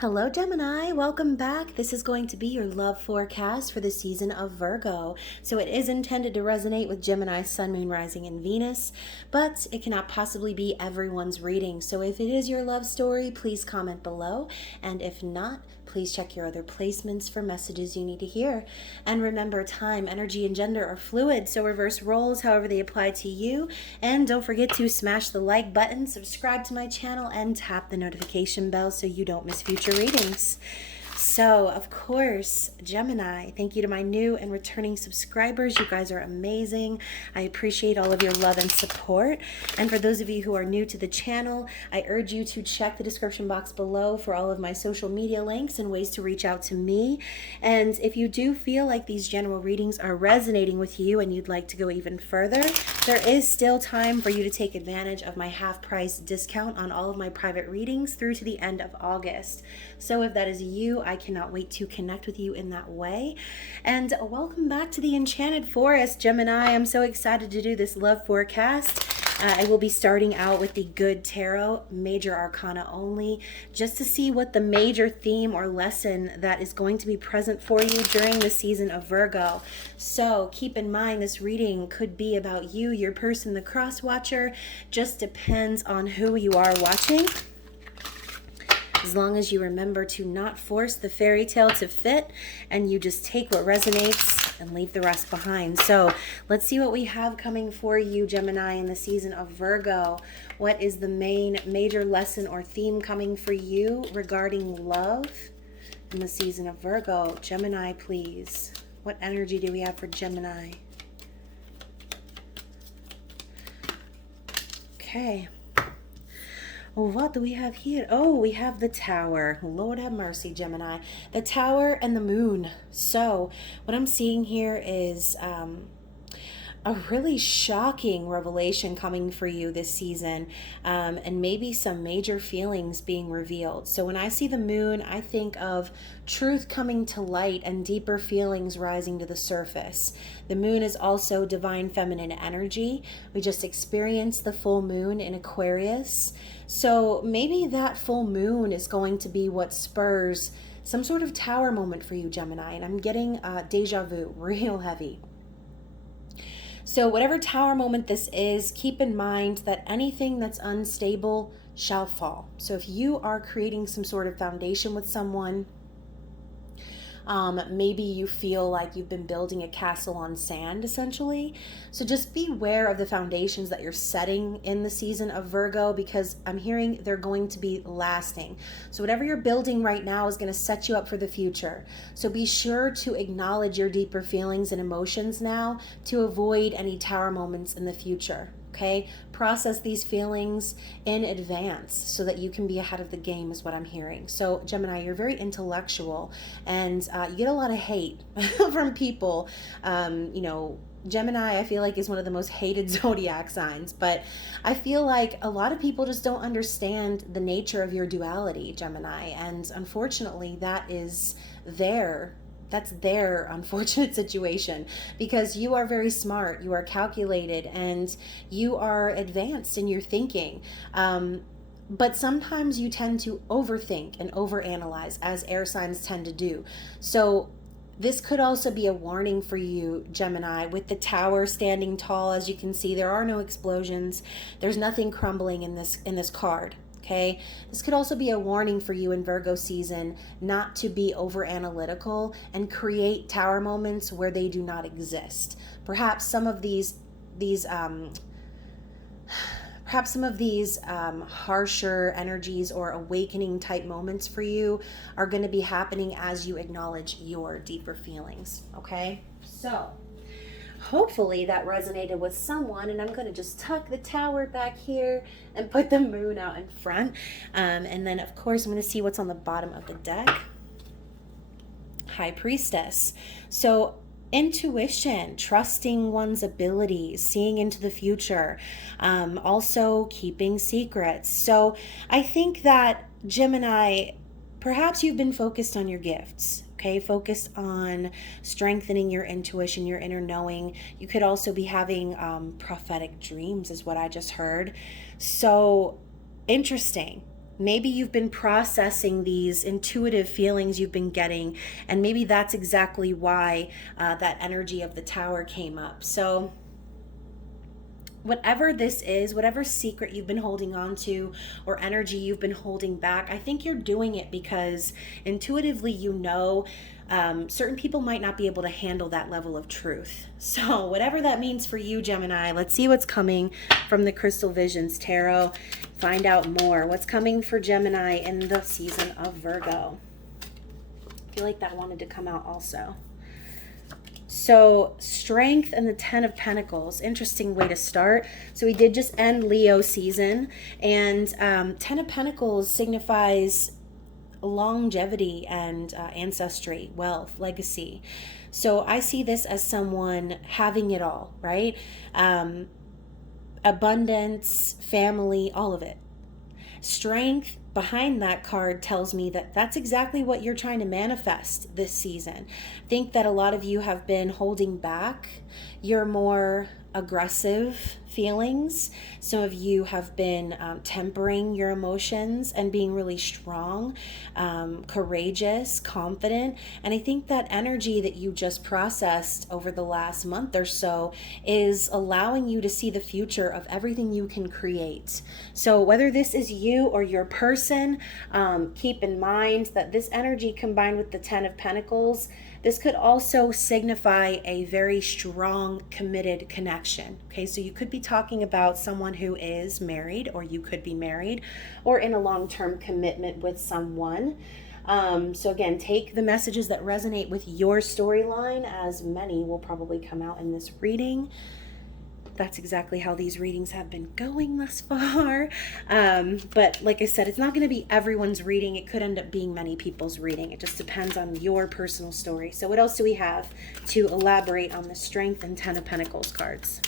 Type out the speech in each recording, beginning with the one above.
Hello, Gemini. Welcome back. This is going to be your love forecast for the season of Virgo. So it is intended to resonate with Gemini, Sun, Moon, Rising, and Venus, but it cannot possibly be everyone's reading. So if it is your love story, please comment below. And if not, please check your other placements for messages you need to hear. And remember, time, energy, and gender are fluid, so reverse roles however they apply to you. And don't forget to smash the like button, subscribe to my channel, and tap the notification bell so you don't miss future readings. So, of course, Gemini, thank you to my new and returning subscribers. You guys are amazing. I appreciate all of your love and support. And for those of you who are new to the channel, I urge you to check the description box below for all of my social media links and ways to reach out to me. And if you do feel like these general readings are resonating with you and you'd like to go even further, there is still time for you to take advantage of my half-price discount on all of my private readings through to the end of August. So if that is you, I cannot wait to connect with you in that way. And welcome back to the Enchanted Forest, Gemini. I'm so excited to do this love forecast. I will be starting out with the Good Tarot, Major Arcana only, just to see what the major theme or lesson that is going to be present for you during the season of Virgo. So keep in mind, this reading could be about you, your person, the cross watcher. Just depends on who you are watching. As long as you remember to not force the fairy tale to fit and you just take what resonates and leave the rest behind. So let's see what we have coming for you, Gemini, in the season of Virgo. What is the major lesson or theme coming for you regarding love in the season of Virgo? Gemini, please. What energy do we have for Gemini? Okay. What do we have here? Oh, we have the Tower. Lord have mercy, Gemini. The Tower and the Moon. So what I'm seeing here is a really shocking revelation coming for you this season, and maybe some major feelings being revealed. So when I see the Moon, I think of truth coming to light and deeper feelings rising to the surface. The Moon is also divine feminine energy. We just experienced the full moon in Aquarius. So maybe that full moon is going to be what spurs some sort of tower moment for you, Gemini. And I'm getting deja vu, real heavy. So whatever tower moment this is, keep in mind that anything that's unstable shall fall. So if you are creating some sort of foundation with someone, maybe you feel like you've been building a castle on sand, essentially. So just beware of the foundations that you're setting in the season of Virgo, because I'm hearing they're going to be lasting. So whatever you're building right now is going to set you up for the future. So be sure to acknowledge your deeper feelings and emotions now to avoid any tower moments in the future. Okay, process these feelings in advance so that you can be ahead of the game is what I'm hearing. So Gemini, you're very intellectual, and you get a lot of hate from people. Gemini, I feel like, is one of the most hated zodiac signs, but I feel like a lot of people just don't understand the nature of your duality, Gemini, and unfortunately that's their unfortunate situation, because you are very smart, you are calculated, and you are advanced in your thinking. But sometimes you tend to overthink and overanalyze, as air signs tend to do. So this could also be a warning for you, Gemini, with the Tower standing tall. As you can see, there are no explosions. There's nothing crumbling in this card. Okay, this could also be a warning for you in Virgo season not to be over analytical and create tower moments where they do not exist. Perhaps some of these harsher energies or awakening type moments for you are going to be happening as you acknowledge your deeper feelings. Okay, so hopefully that resonated with someone, and I'm going to just tuck the Tower back here and put the Moon out in front. And then, of course, I'm going to see what's on the bottom of the deck. High Priestess. So intuition, trusting one's abilities, seeing into the future, also keeping secrets. So I think that, Gemini, perhaps you've been focused on your gifts. Okay, focused on strengthening your intuition, your inner knowing. You could also be having prophetic dreams, is what I just heard. So interesting. maybe you've been processing these intuitive feelings you've been getting, and maybe that's exactly why that energy of the Tower came up. So whatever this is, whatever secret you've been holding on to or energy you've been holding back, I think you're doing it because intuitively you know certain people might not be able to handle that level of truth. So whatever that means for you, Gemini, let's see what's coming from the Crystal Visions Tarot. Find out more. What's coming for Gemini in the season of Virgo? I feel like that wanted to come out also. So Strength and the 10 of Pentacles, interesting way to start. So we did just end Leo season, and 10 of Pentacles signifies longevity and ancestry, wealth, legacy. So I see this as someone having it all, right? Abundance, family, all of it. Strength behind that card tells me that that's exactly what you're trying to manifest this season. I think that a lot of you have been holding back your more aggressive feelings. Some of you have been tempering your emotions and being really strong, courageous, confident. And I think that energy that you just processed over the last month or so is allowing you to see the future of everything you can create. So whether this is you or your person, keep in mind that this energy combined with the 10 of Pentacles, this could also signify a very strong, committed connection. Okay, so you could be talking about someone who is married, or you could be married, or in a long-term commitment with someone. So again, take the messages that resonate with your storyline, as many will probably come out in this reading. That's exactly how these readings have been going thus far. But like I said, it's not going to be everyone's reading. It could end up being many people's reading. It just depends on your personal story. So what else do we have to elaborate on the Strength and 10 of Pentacles cards?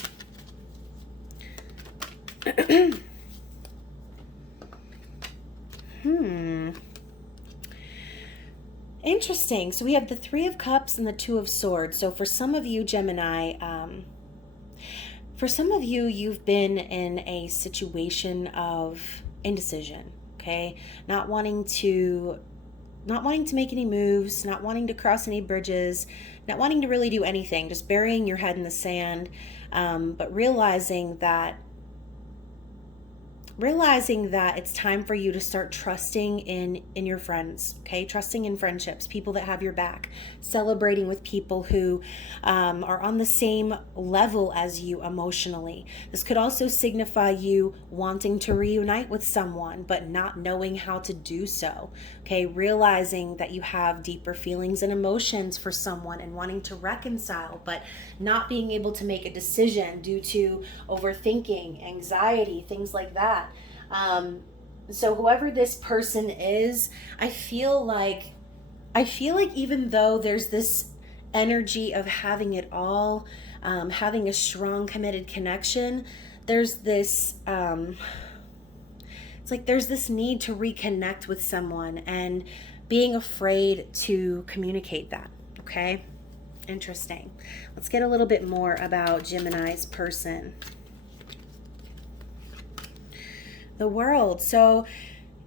Interesting. So we have the 3 of Cups and the 2 of Swords. So for some of you, Gemini, you've been in a situation of indecision, okay? Not wanting to make any moves, not wanting to cross any bridges, not wanting to really do anything, just burying your head in the sand, but realizing that it's time for you to start trusting in your friends, okay? Trusting in friendships, people that have your back, celebrating with people who are on the same level as you emotionally. This could also signify you wanting to reunite with someone, but not knowing how to do so, okay? Realizing that you have deeper feelings and emotions for someone and wanting to reconcile, but not being able to make a decision due to overthinking, anxiety, things like that. So whoever this person is, I feel like even though there's this energy of having it all, having a strong committed connection, there's this it's like there's this need to reconnect with someone and being afraid to communicate that. Okay, interesting. Let's get a little bit more about Gemini's person. The World. So,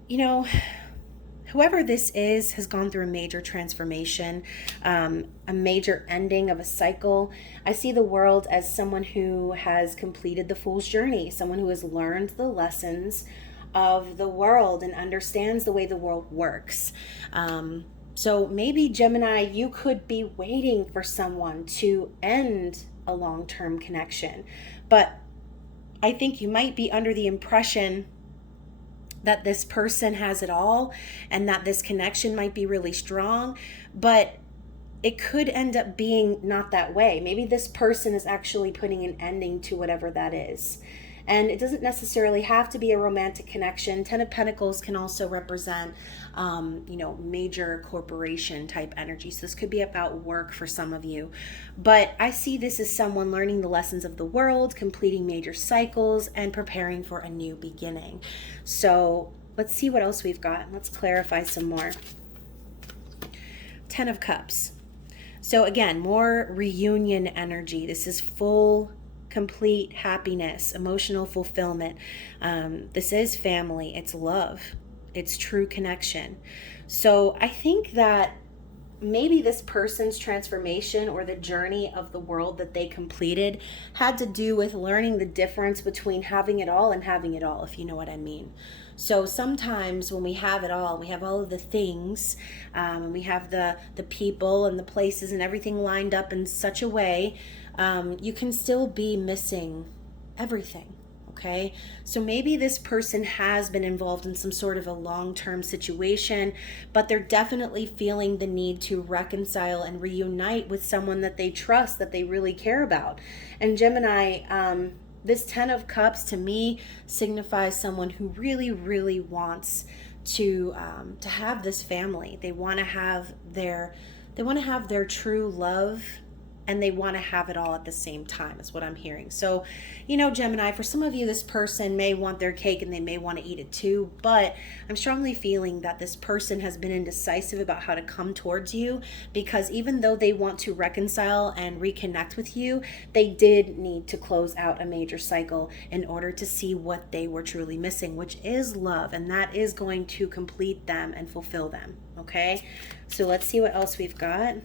whoever this is has gone through a major transformation, a major ending of a cycle. I see the World as someone who has completed the Fool's Journey, someone who has learned the lessons of the world and understands the way the world works. So maybe Gemini, you could be waiting for someone to end a long-term connection, but I think you might be under the impression that this person has it all and that this connection might be really strong, but it could end up being not that way. Maybe this person is actually putting an ending to whatever that is. And it doesn't necessarily have to be a romantic connection. 10 of Pentacles can also represent, major corporation type energy. So this could be about work for some of you. But I see this as someone learning the lessons of the world, completing major cycles, and preparing for a new beginning. So let's see what else we've got. Let's clarify some more. 10 of Cups. So again, more reunion energy. This is full, complete happiness, emotional fulfillment. This is family. It's love. its true connection. So I think that maybe this person's transformation or the journey of the world that they completed had to do with learning the difference between having it all and having it all, if you know what I mean. So sometimes when we have it all, we have all of the things, and we have the people and the places and everything lined up in such a way, you can still be missing everything. Okay, so maybe this person has been involved in some sort of a long-term situation, but they're definitely feeling the need to reconcile and reunite with someone that they trust, that they really care about. And Gemini, this 10 of Cups to me signifies someone who really, really wants to have this family. They want to have their true love, and they want to have it all at the same time, is what I'm hearing. So, Gemini, for some of you, this person may want their cake and they may want to eat it too, but I'm strongly feeling that this person has been indecisive about how to come towards you, because even though they want to reconcile and reconnect with you, they did need to close out a major cycle in order to see what they were truly missing, which is love, and that is going to complete them and fulfill them, okay? So let's see what else we've got.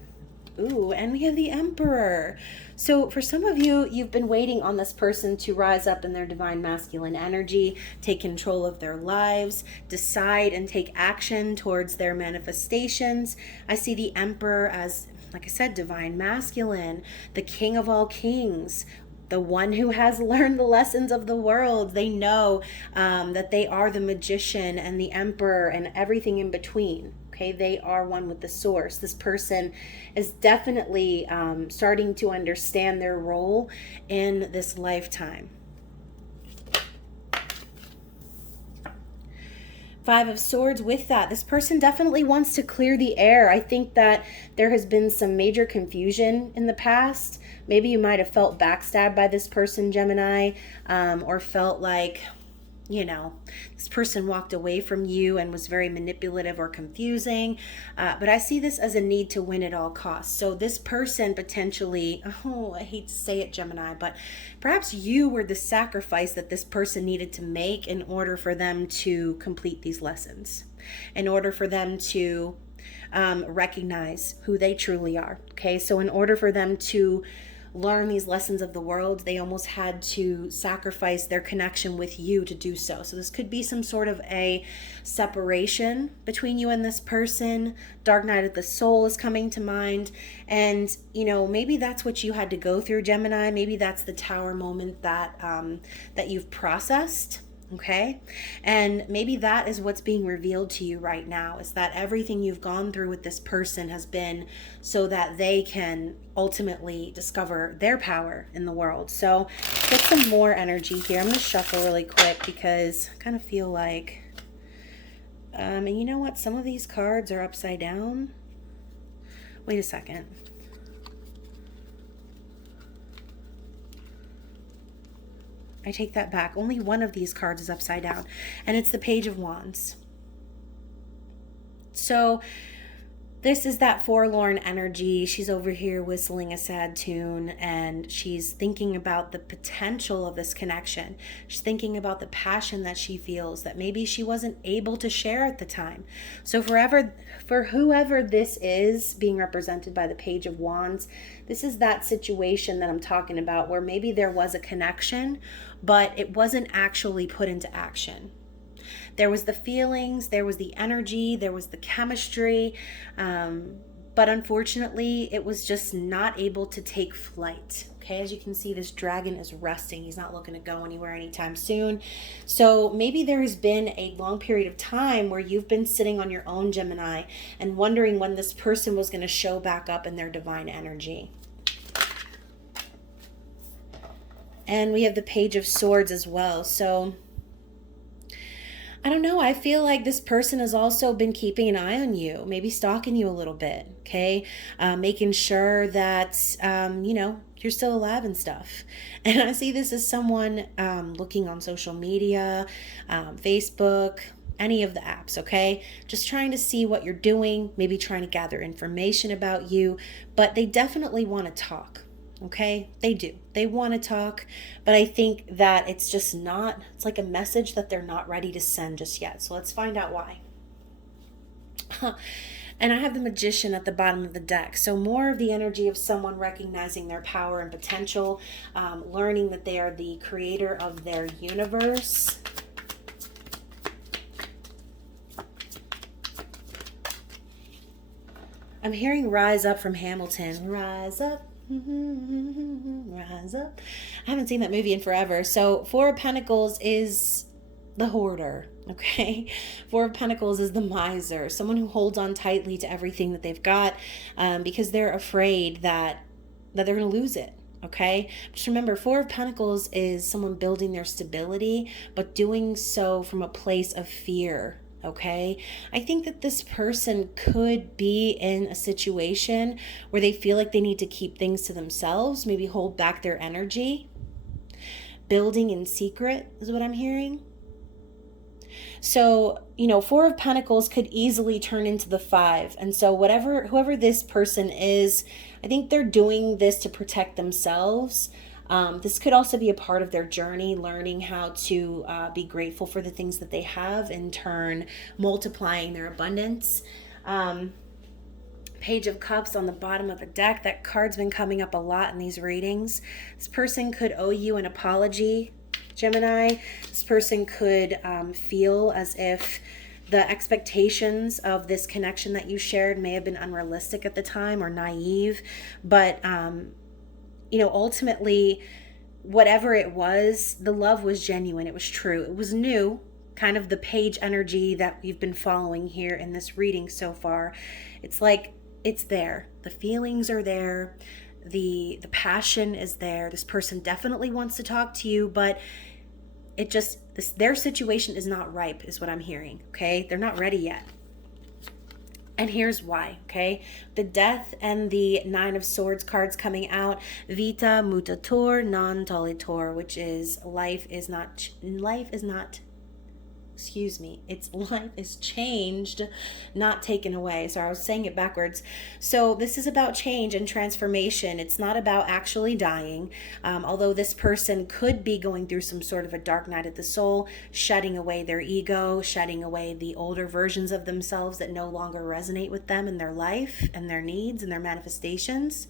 Ooh, and we have the Emperor. So for some of you, you've been waiting on this person to rise up in their divine masculine energy, take control of their lives, decide and take action towards their manifestations. I see the Emperor as, like I said, divine masculine, the king of all kings, the one who has learned the lessons of the world. They know that they are the magician and the emperor and everything in between. Okay, they are one with the source. This person is definitely starting to understand their role in this lifetime. 5 of Swords with that. This person definitely wants to clear the air. I think that there has been some major confusion in the past. Maybe you might have felt backstabbed by this person, Gemini, or felt like, this person walked away from you and was very manipulative or confusing. But I see this as a need to win at all costs. So this person potentially, I hate to say it, Gemini, but perhaps you were the sacrifice that this person needed to make in order for them to complete these lessons, in order for them to recognize who they truly are. Okay, so in order for them to learn these lessons of the world, they almost had to sacrifice their connection with you to do so. So this could be some sort of a separation between you and this person. Dark night of the soul is coming to mind. And, maybe that's what you had to go through, Gemini. Maybe that's the tower moment that you've processed. Okay. And maybe that is what's being revealed to you right now, is that everything you've gone through with this person has been so that they can ultimately discover their power in the world. So get some more energy here. I'm going to shuffle really quick because I kind of feel like, and you know what? Some of these cards are upside down. Wait a second. I take that back. Only one of these cards is upside down, and it's the Page of Wands. So this is that forlorn energy. She's over here whistling a sad tune, and she's thinking about the potential of this connection. She's thinking about the passion that she feels that maybe she wasn't able to share at the time. So for whoever this is being represented by the Page of Wands, this is that situation that I'm talking about where maybe there was a connection, but it wasn't actually put into action. There was the feelings, there was the energy, there was the chemistry, but unfortunately it was just not able to take flight. Okay, as you can see, this dragon is resting. He's not looking to go anywhere anytime soon. So maybe there has been a long period of time where you've been sitting on your own, Gemini, and wondering when this person was going to show back up in their divine energy. And we have the Page of Swords as well. So I don't know. I feel like this person has also been keeping an eye on you, maybe stalking you a little bit, okay? Making sure that, you're still alive and stuff. And I see this as someone looking on social media, Facebook, any of the apps, okay? Just trying to see what you're doing, maybe trying to gather information about you, but they definitely want to talk. Okay, they do. They want to talk, but I think that it's just not, it's like a message that they're not ready to send just yet. So let's find out why. And I have the Magician at the bottom of the deck. So more of the energy of someone recognizing their power and potential, learning that they are the creator of their universe. I'm hearing Rise Up from Hamilton. Rise up. Rise up. I haven't seen that movie in forever. So Four of Pentacles is the hoarder. Okay, Four of Pentacles is the miser, someone who holds on tightly to everything that they've got, because they're afraid that they're going to lose it. Okay, just remember, Four of Pentacles is someone building their stability, but doing so from a place of fear. Okay, I think that this person could be in a situation where they feel like they need to keep things to themselves, maybe hold back their energy. Building in secret is what I'm hearing. So, Four of Pentacles could easily turn into the Five. And so whoever this person is, I think they're doing this to protect themselves. This could also be a part of their journey, learning how to be grateful for the things that they have, in turn multiplying their abundance. Page of Cups on the bottom of a deck. That card's been coming up a lot in these readings. This person could owe you an apology, Gemini. This person could feel as if the expectations of this connection that you shared may have been unrealistic at the time or naive. But, ultimately, whatever it was, the love was genuine. It was true. It was new. Kind of the page energy that we've been following here in this reading so far. It's like it's there. The feelings are there. The passion is there. This person definitely wants to talk to you, but their situation is not ripe, is what I'm hearing. Okay, they're not ready yet. And here's why. Okay, the Death and the Nine of Swords cards coming out. Vita mutator non tollitor, which is life is not. It's life is changed, not taken away. Sorry, I was saying it backwards. So this is about change and transformation. It's not about actually dying. Although this person could be going through some sort of a dark night of the soul, shedding away their ego, shedding away the older versions of themselves that no longer resonate with them in their life and their needs and their manifestations.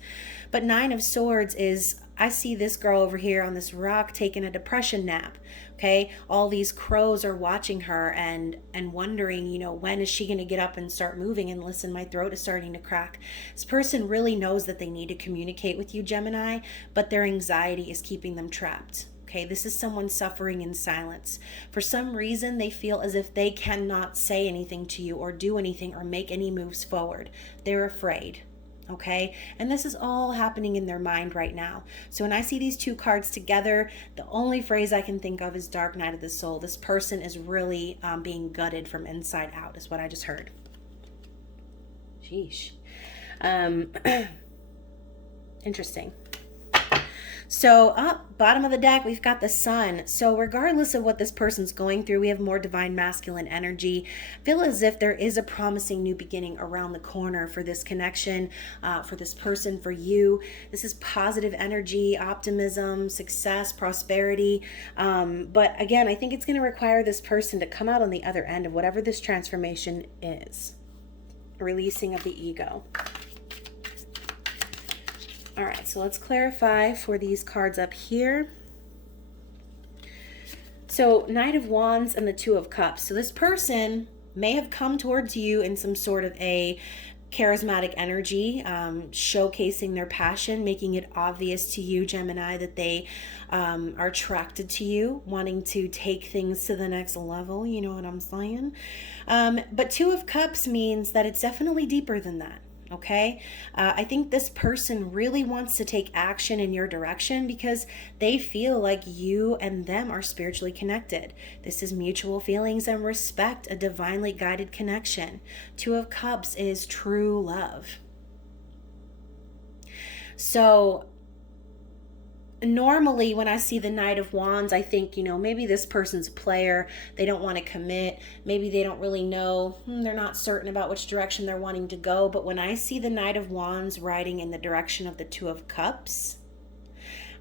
But Nine of Swords is, I see this girl over here on this rock taking a depression nap. Okay, all these crows are watching her and wondering, when is she going to get up and start moving? And listen, my throat is starting to crack. This person really knows that they need to communicate with you, Gemini, but their anxiety is keeping them trapped. Okay, this is someone suffering in silence. For some reason, they feel as if they cannot say anything to you or do anything or make any moves forward. They're afraid. Okay, and this is all happening in their mind right now. So when I see these two cards together, the only phrase I can think of is Dark Night of the Soul. This person is really being gutted from inside out, is what I just heard. Sheesh. Interesting. So up bottom of the deck, we've got the Sun. So regardless of what this person's going through, we have more divine masculine energy. I feel as if there is a promising new beginning around the corner for this connection, for this person, for you. This is positive energy, optimism, success, prosperity. But again, I think it's going to require this person to come out on the other end of whatever this transformation is. Releasing of the ego. All right, so let's clarify for these cards up here. So Knight of Wands and the Two of Cups. So this person may have come towards you in some sort of a charismatic energy, showcasing their passion, making it obvious to you, Gemini, that they are attracted to you, wanting to take things to the next level. You know what I'm saying? But Two of Cups means that it's definitely deeper than that. Okay, I think this person really wants to take action in your direction because they feel like you and them are spiritually connected. This is mutual feelings and respect, a divinely guided connection. Two of Cups is true love. So normally when I see the Knight of Wands, I think, maybe this person's a player. They don't want to commit. Maybe they don't really know. They're not certain about which direction they're wanting to go. But when I see the Knight of Wands riding in the direction of the Two of Cups,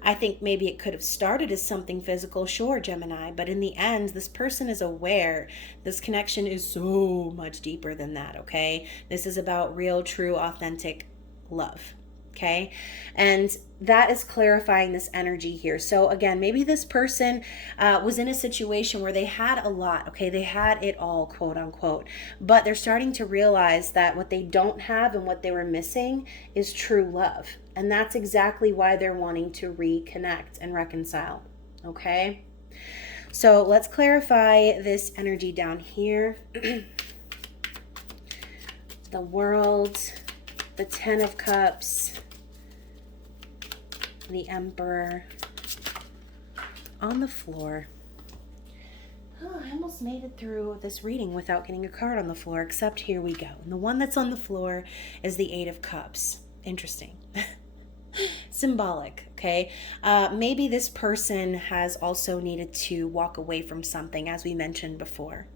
I think maybe it could have started as something physical, sure, Gemini, but in the end, this person is aware this connection is so much deeper than that, okay? This is about real, true, authentic love. Okay. And that is clarifying this energy here. So again, maybe this person was in a situation where they had a lot. Okay. They had it all, quote unquote, but they're starting to realize that what they don't have and what they were missing is true love. And that's exactly why they're wanting to reconnect and reconcile. Okay. So let's clarify this energy down here. The World, the Ten of Cups, the Emperor on the floor. Oh, I almost made it through this reading without getting a card on the floor, except here we go. And the one that's on the floor is the Eight of Cups. Interesting. Symbolic, okay? Maybe this person has also needed to walk away from something, as we mentioned before.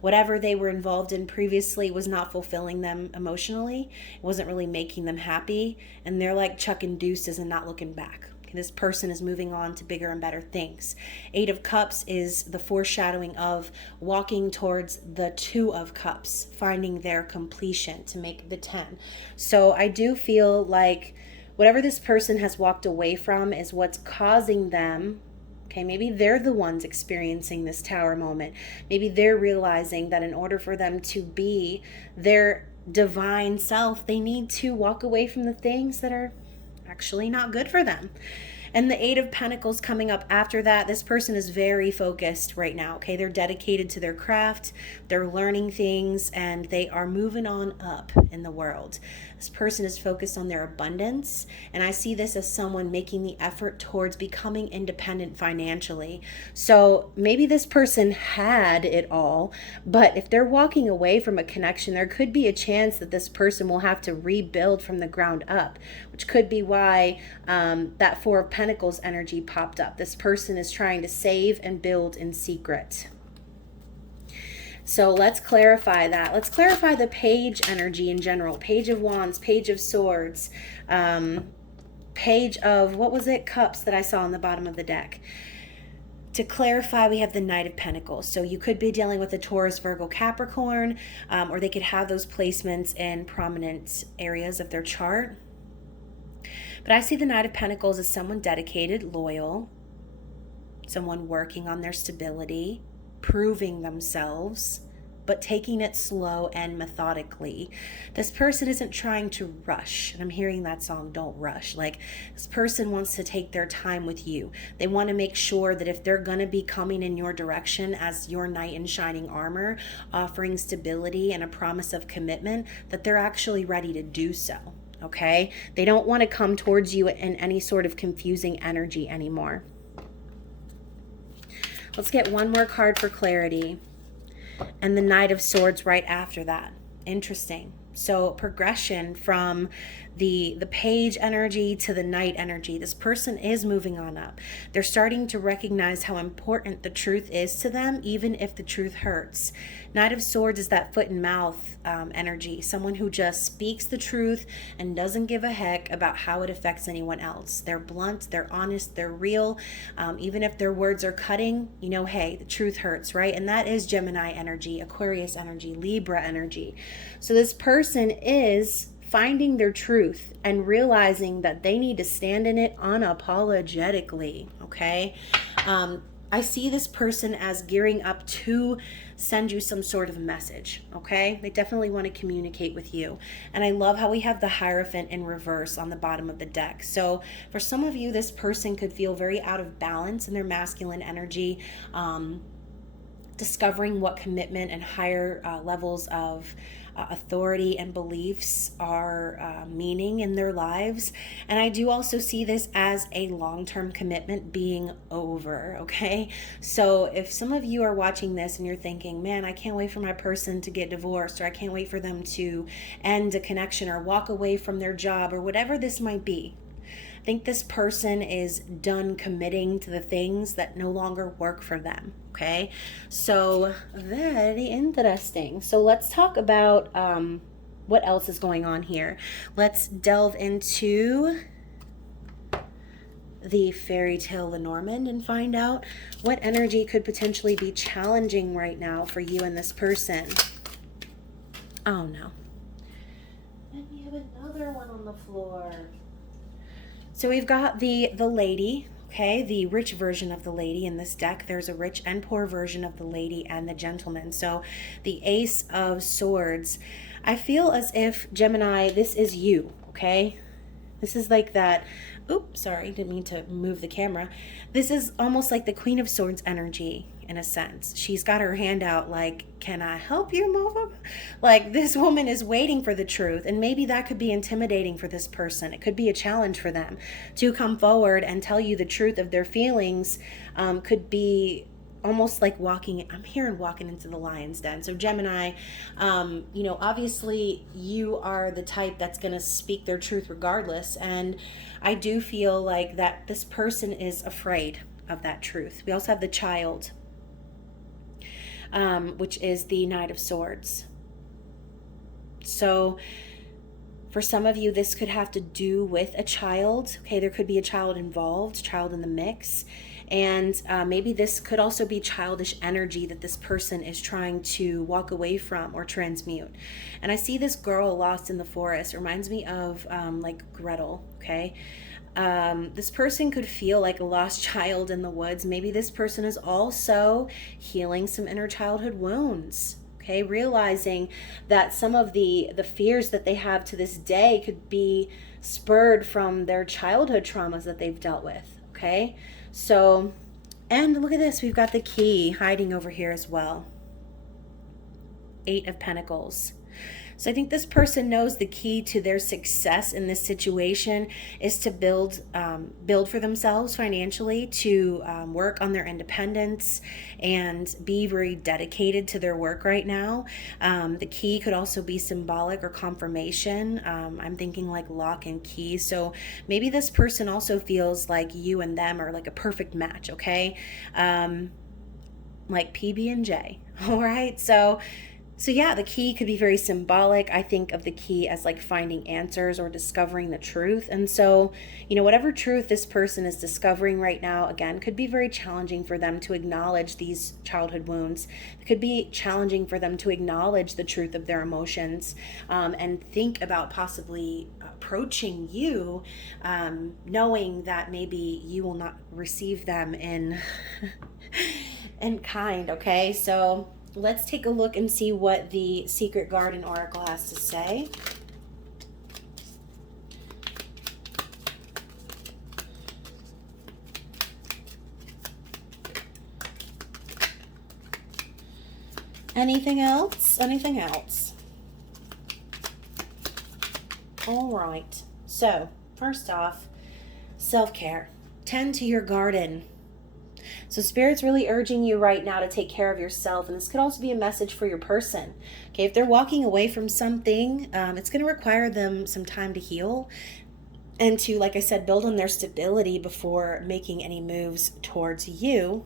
Whatever they were involved in previously was not fulfilling them emotionally. It wasn't really making them happy. And they're like chucking deuces and not looking back. This person is moving on to bigger and better things. Eight of Cups is the foreshadowing of walking towards the Two of Cups, finding their completion to make the 10. So I do feel like whatever this person has walked away from is what's causing them. Okay, maybe they're the ones experiencing this Tower moment. Maybe they're realizing that in order for them to be their divine self, they need to walk away from the things that are actually not good for them. And the Eight of Pentacles coming up after that, this person is very focused right now, okay? They're dedicated to their craft, they're learning things, and they are moving on up in the world. This person is focused on their abundance, and I see this as someone making the effort towards becoming independent financially. So maybe this person had it all, but if they're walking away from a connection, there could be a chance that this person will have to rebuild from the ground up, which could be why that Four of Pentacles energy popped up. This person is trying to save and build in secret. So let's clarify that. Let's clarify the Page energy in general. Page of Wands, Page of Swords, Page of, what was it? Cups that I saw on the bottom of the deck. To clarify, we have the Knight of Pentacles. So you could be dealing with a Taurus, Virgo, Capricorn, or they could have those placements in prominent areas of their chart. But I see the Knight of Pentacles as someone dedicated, loyal, someone working on their stability, proving themselves, but taking it slow and methodically. This person isn't trying to rush. And I'm hearing that song, Don't Rush. Like, this person wants to take their time with you. They want to make sure that if they're going to be coming in your direction as your knight in shining armor, offering stability and a promise of commitment, that they're actually ready to do so. Okay? They don't want to come towards you in any sort of confusing energy anymore. Let's get one more card for clarity. And the Knight of Swords right after that. Interesting. So progression from the Page energy to the Knight energy. This person is moving on up. They're starting to recognize how important the truth is to them, even if the truth hurts. Knight of Swords is that foot and mouth energy. Someone who just speaks the truth and doesn't give a heck about how it affects anyone else. They're blunt, they're honest, they're real. Even if their words are cutting, you know, hey, the truth hurts, right? And that is Gemini energy, Aquarius energy, Libra energy. So this person is finding their truth and realizing that they need to stand in it unapologetically, okay? I see this person as gearing up to send you some sort of message, okay? They definitely want to communicate with you. And I love how we have the Hierophant in reverse on the bottom of the deck. So for some of you, this person could feel very out of balance in their masculine energy, discovering what commitment and higher levels of authority and beliefs are meaning in their lives. And I do also see this as a long-term commitment being over, okay? So if some of you are watching this and you're thinking, man, I can't wait for my person to get divorced, or I can't wait for them to end a connection or walk away from their job, or whatever this might be, I think this person is done committing to the things that no longer work for them, okay? So very interesting. So let's talk about what else is going on here. Let's delve into the fairy tale Lenormand and find out what energy could potentially be challenging right now for you and this person. Oh no. And we have another one on the floor. So we've got the lady, okay, the rich version of the lady in this deck. There's a rich and poor version of the lady and the gentleman. So the Ace of Swords. I feel as if, Gemini, this is you, okay? This is like that, oops, sorry, didn't mean to move the camera. This is almost like the Queen of Swords energy in a sense. She's got her hand out like, can I help you, mother? Like, this woman is waiting for the truth, and maybe that could be intimidating for this person. It could be a challenge for them to come forward and tell you the truth of their feelings. Could be almost like walking into the lion's den. So Gemini, obviously you are the type that's going to speak their truth regardless. And I do feel like that this person is afraid of that truth. We also have the Child, which is the Knight of Swords. So for some of you, this could have to do with a child. Okay, there could be a child involved, child in the mix. And maybe this could also be childish energy that this person is trying to walk away from or transmute. And I see this girl lost in the forest. It reminds me of like Gretel, okay? This person could feel like a lost child in the woods. Maybe this person is also healing some inner childhood wounds. Okay, realizing that some of the fears that they have to this day could be spurred from their childhood traumas that they've dealt with. Okay, so, and look at this, we've got the key hiding over here as well. 8 of Pentacles. So I think this person knows the key to their success in this situation is to build for themselves financially, to work on their independence and be very dedicated to their work right now. The key could also be symbolic or confirmation. I'm thinking like lock and key. So maybe this person also feels like you and them are like a perfect match, okay? Like PB&J, all right? So yeah, the key could be very symbolic. I think of the key as like finding answers or discovering the truth. And so, whatever truth this person is discovering right now, again, could be very challenging for them to acknowledge these childhood wounds. It could be challenging for them to acknowledge the truth of their emotions, and think about possibly approaching you, knowing that maybe you will not receive them in kind, okay? So let's take a look and see what the Secret Garden Oracle has to say. Anything else? Anything else? All right. So, first off, self-care. Tend to your garden. So Spirit's really urging you right now to take care of yourself. And this could also be a message for your person. Okay, if they're walking away from something, it's going to require them some time to heal and to, like I said, build on their stability before making any moves towards you.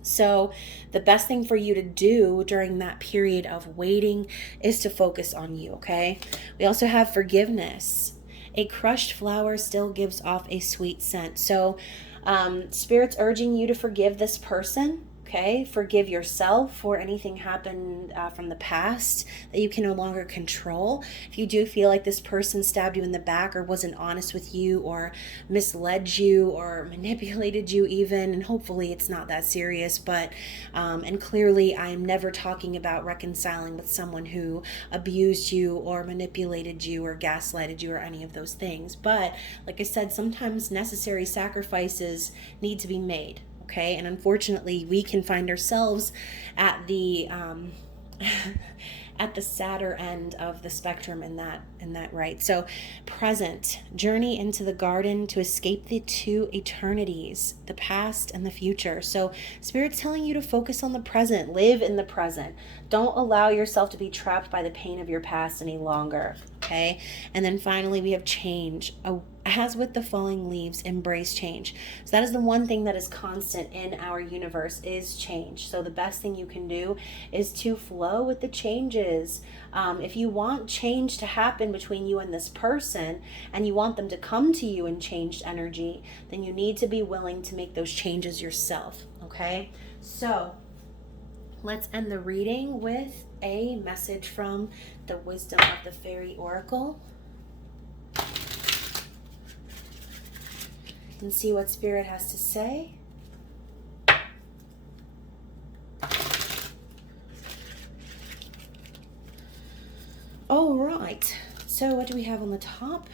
So the best thing for you to do during that period of waiting is to focus on you, okay? We also have forgiveness. A crushed flower still gives off a sweet scent. So Spirit's urging you to forgive this person, okay? Forgive yourself for anything happened from the past that you can no longer control. If you do feel like this person stabbed you in the back or wasn't honest with you or misled you or manipulated you even, and hopefully it's not that serious, but, and clearly I am never talking about reconciling with someone who abused you or manipulated you or gaslighted you or any of those things. But like I said, sometimes necessary sacrifices need to be made. Okay, and unfortunately, we can find ourselves at the at the sadder end of the spectrum in that right. So, present, journey into the garden to escape the 2 eternities, the past and the future. So, Spirit's telling you to focus on the present, live in the present. Don't allow yourself to be trapped by the pain of your past any longer. Okay, and then finally, we have change. as with the falling leaves, embrace change. So that is the one thing that is constant in our universe, is change. So the best thing you can do is to flow with the changes. If you want change to happen between you and this person, and you want them to come to you in changed energy, then you need to be willing to make those changes yourself, okay? So let's end the reading with a message from the Wisdom of the Fairy Oracle. And see what Spirit has to say. All right. So what do we have on the top?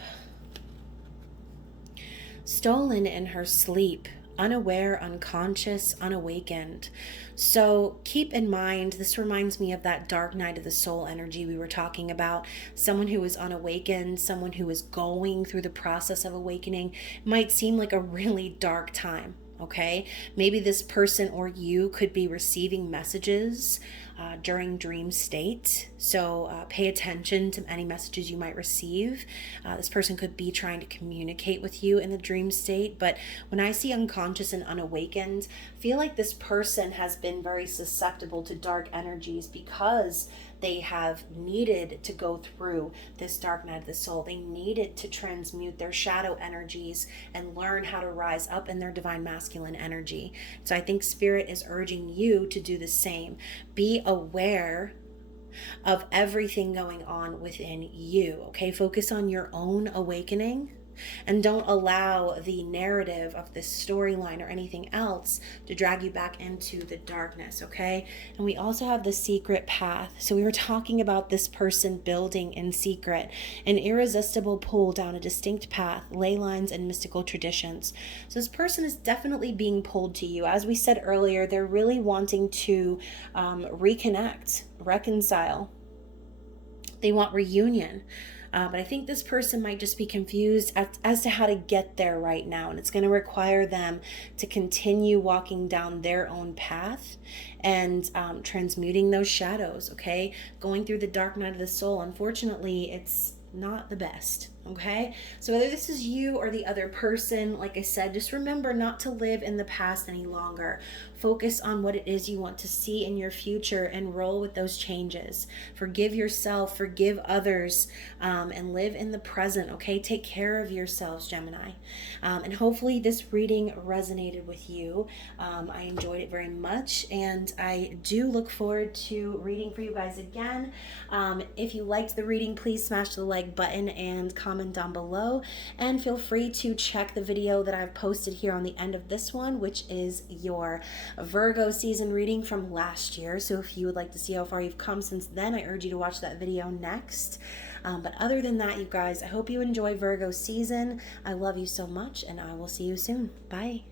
Stolen in her sleep, unaware, unconscious, unawakened. So keep in mind, this reminds me of that dark night of the soul energy we were talking about. Someone who is unawakened, someone who is going through the process of awakening. Might seem like a really dark time, okay? Maybe this person or you could be receiving messages during dream state. So pay attention to any messages you might receive. This person could be trying to communicate with you in the dream state. But when I see unconscious and unawakened, I feel like this person has been very susceptible to dark energies because they have needed to go through this dark night of the soul. They needed to transmute their shadow energies and learn how to rise up in their divine masculine energy. So I think Spirit is urging you to do the same. Be aware of everything going on within you, okay? Focus on your own awakening. And don't allow the narrative of this storyline or anything else to drag you back into the darkness, okay? And we also have the secret path. So we were talking about this person building in secret, an irresistible pull down a distinct path, ley lines, and mystical traditions. So this person is definitely being pulled to you. As we said earlier, they're really wanting to reconnect, reconcile. They want reunion. But I think this person might just be confused as to how to get there right now. And it's going to require them to continue walking down their own path and transmuting those shadows, okay? Going through the dark night of the soul. Unfortunately, it's not the best, okay? So whether this is you or the other person, like I said, just remember not to live in the past any longer. Focus on what it is you want to see in your future and roll with those changes. Forgive yourself, forgive others, and live in the present, okay? Take care of yourselves, Gemini. And hopefully this reading resonated with you. I enjoyed it very much, and I do look forward to reading for you guys again. If you liked the reading, please smash the like button and comment down below, and feel free to check the video that I've posted here on the end of this one, which is your Virgo season reading from last year. So if you would like to see how far you've come since then, I urge you to watch that video next. But other than that, you guys, I hope you enjoy Virgo season. I love you so much, and I will see you soon. Bye.